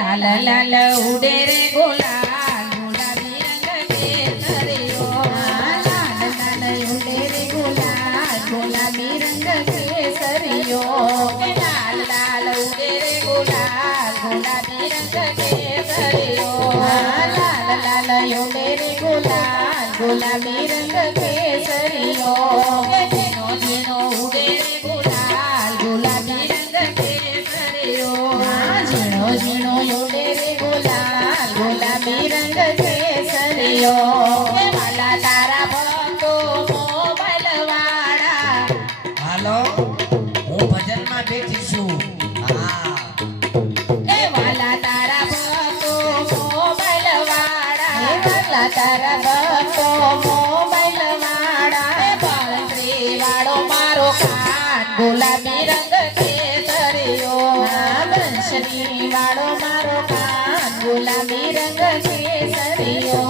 લાલ લાલ ઉડે રે ગુલાલ ગુલાબી રંગ કેસરીઓ લાલ લાલ ઉડે રે ગુલાલ ગુલાબી રંગ કેસરીઓ કે લાલ લાલ ઉડે રે ગુલાલ ગુલાબી રંગ કેસરીઓ લાલ લાલ ગુલાલ ગુલાબી રંગ છે કે વાલા તારા ભક્તો મોબાઈલ વાળા હાલો હું ભજનમાં બેઠી છું તારા ભક્તો મોબાઈલ વાળા વાળો મારો કાન ગુલાબી રંગ વાળો મારો કાન ગુલાબી રંગ કેસરીઓ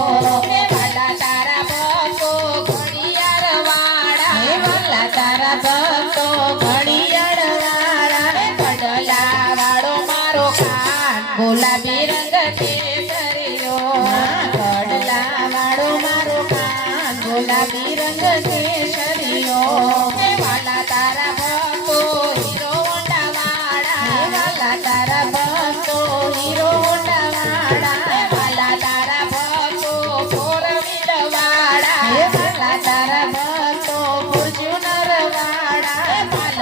હે વાલા તારા બકો ઘડિયાળ વાળા હે વાલા તારા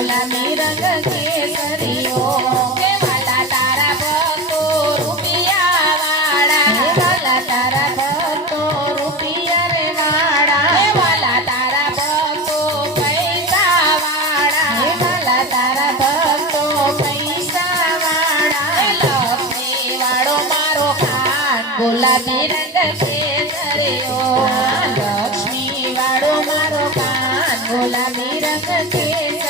ગુલાબી રંગ કેસરીઓ એ વાલા તારા ભક્તો રૂપિયા વાળા વાલા તારા ભક્તો રૂપિયા રે વાળા એ વાલા તારા ભક્તો પૈસા વાળા એ વાલા તારા ભક્તો પૈસા વાળા એ લક્ષ્મી વાળો મારો કાન ગુલાબી રંગ કેસરીઓ લક્ષ્મી વાળો મારો કાન ગુલાબી રંગ કેસરીઓ